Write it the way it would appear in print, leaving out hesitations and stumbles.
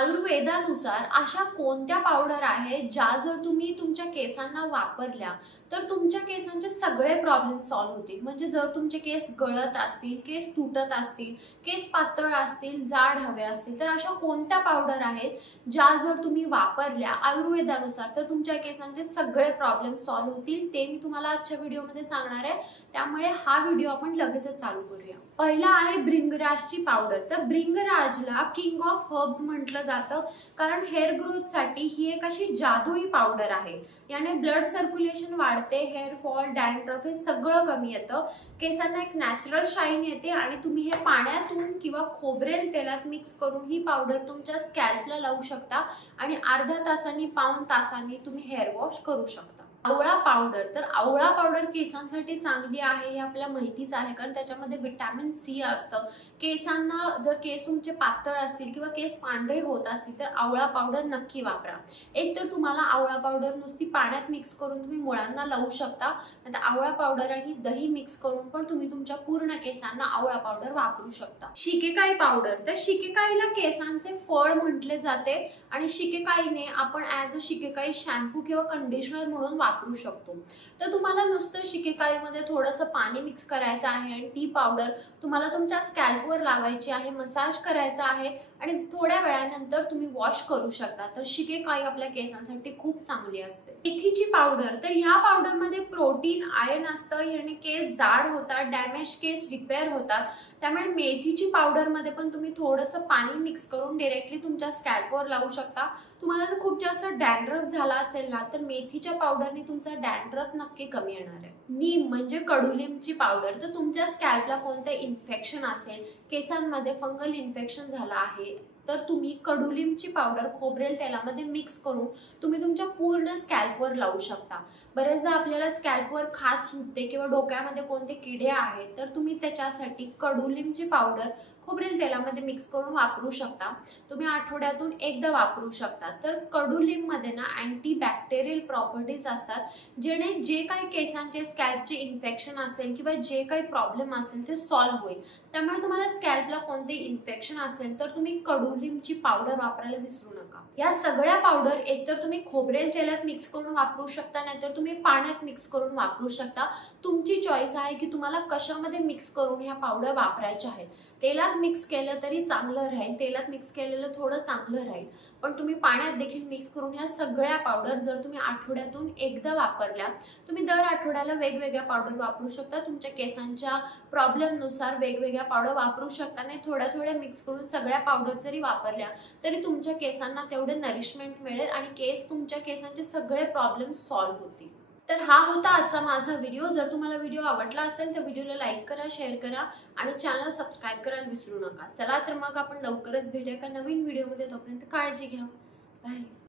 आयुर्वेदानुसार अशा कोणत्या पावडर आहेत ज्या जर तुम्ही तुमच्या केसांना वापरल्या तर तुमच्या केसांचे सगळे प्रॉब्लेम सॉल्व्ह होतील। म्हणजे जर तुमचे केस गळत असतील, केस तुटत असतील, केस पातळ असतील, जाड हवे असतील, तर अशा कोणत्या पावडर आहेत ज्या जर तुम्ही वापरल्या आयुर्वेदानुसार तर तुमच्या केसांचे सगळे प्रॉब्लेम सॉल्व्ह होतील, ते मी तुम्हाला आजच्या व्हिडिओमध्ये सांगणार आहे। त्यामुळे हा व्हिडिओ आपण लगेचच चालू करूया। पहिला आहे भृंगराजची पावडर। तर भृंगराजला किंग ऑफ हर्ब्स म्हटलं जातं, कारण हेअर ग्रोथ साठी ही एक अशी जादुई पावडर आहे। याने ब्लड सर्क्युलेशन वाढते, हेअर फॉल, डॅन्ड्रफ हे सगळं कमी येतं, केसांना एक नॅचरल शाईन येते आणि तुम्ही हे पाण्यातून किंवा खोबरेल तेलात मिक्स करून ही पावडर तुमच्या स्कॅल्पला लावू शकता आणि अर्ध्या तासांनी पाऊण तासांनी तुम्ही हेअर वॉश करू शकता। आवळा पावडर। तर आवळा पावडर केसांसाठी चांगली आहे हे आपल्याला माहितीच आहे, कारण त्याच्यामध्ये विटॅमिन सी असतं। केसांना जर केस तुमचे पातळ असतील किंवा केस पांढरे होत असतील तर आवळा पावडर नक्की वापरा। एक तर तुम्हाला आवळा पावडर नुसती पाण्यात मिक्स करून तुम्ही मुळांना लावू शकता, नाहीतर आवळा पावडर आणि दही मिक्स करून पण तुम्ही तुमच्या पूर्ण केसांना आवळा पावडर वापरू शकता। शिकेकाई पावडर। तर शिकेकाईला केसांचे फळ म्हटले जाते आणि शिकेकाईने आपण ॲज अ शिकेकाई शॅम्पू किंवा कंडिशनर म्हणून वापरू शकतो। तर तुम्हाला नुसतं शिकेकाईमध्ये थोडंसं पाणी मिक्स करायचं आहे आणि ती पावडर तुम्हाला तुमच्या स्कॅल्पवर लावायची आहे, मसाज करायचा आहे आणि थोड्या वेळानंतर तुम्ही वॉश करू शकता। तर शिकेकाई आपल्या केसांसाठी खूप चांगली असते। मेथीची पावडर। तर ह्या पावडरमध्ये प्रोटीन, आयर्न असतं, याने केस जाड होतात, डॅमेज केस रिपेअर होतात। त्यामुळे मेथीची पावडर मध्ये पण तुम्ही थोडंसं पाणी मिक्स करून डायरेक्टली तुमच्या स्कॅल्पवर लावू शकता। तुम्हाला जर खूप जास्त डॅन्ड्रफ झाला असेल ना तर मेथीच्या पावडरने तुमचा डॅन्ड्रफ नक्की कमी येणार आहे। नीम म्हणजे कडुलिंबची पावडर। तर तुमच्या स्कॅल्पला कोणते इन्फेक्शन असेल, केसांमध्ये फंगल इन्फेक्शन झालं आहे तर तुम्ही कडुलिंबची पावडर खोबरेल तेलामध्ये मिक्स करून तुम्ही तुमच्या पूर्ण स्कॅल्पवर लावू शकता। बरेचदा आपल्याला स्कॅल्पवर खाज सुटते किंवा डोक्यामध्ये कोणते किडे आहेत तर तुम्ही त्याच्यासाठी कडुलिंबची पावडर खोबरेल तेलामध्ये मिक्स करून वापरू शकता। तुम्ही आठवड्यातून एकदा वापरू शकता। तर कडुलिंब मध्ये ना अँटी बॅक्टेरियल प्रॉपर्टीज असतात, जेणे जे काही केसांचे स्कॅल्पचे इन्फेक्शन असेल किंवा जे काही प्रॉब्लेम असेल ते सॉल्व्ह होईल। त्यामुळे तुम्हाला स्कॅल्पला कोणते इन्फेक्शन असेल तर तुम्ही कडुलिंबची पावडर वापरायला विसरू नका। या सगळ्या पावडर एकतर तुम्ही खोबरेल तेलात मिक्स करून वापरू शकता, नाहीतर तुम्ही पाण्यात मिक्स करून वापरू शकता। तुमची चॉईस आहे की तुम्हाला कशामध्ये मिक्स करून ह्या पावडर वापरायच्या आहेत। तेलात मिक्स केलं तरी चांगलं राहील, तेलात मिक्स केलेलं थोडं चांगलं राहील, पण तुम्ही पाण्यात देखील मिक्स करून ह्या सगळ्या पावडर जर तुम्ही आठवड्यातून एकदा वापरल्या, तुम्ही दर आठवड्याला वेगवेगळ्या पावडर वापरू शकता। तुमच्या केसांच्या प्रॉब्लेम नुसार वेगवेगळ्या पावडर वापरू शकता। नाही थोड्या थोड्या मिक्स करून सगळ्या पावडर जरी वापरल्या तरी तुमच्या केसांना तेवढे नरिशमेंट मिळेल आणि तुमच्या केसांचे सगळे प्रॉब्लेम सॉल्व्ह होतील। तर हा होता आजचा माझा व्हिडिओ। जर तुम्हाला व्हिडिओ आवडला असेल तर व्हिडिओला लाईक करा, शेअर करा आणि चॅनल सबस्क्राईब करायला विसरू नका। चला तर मग आपण लवकरच भेटूया एका नवीन व्हिडिओमध्ये। तोपर्यंत काळजी घ्या। बाय।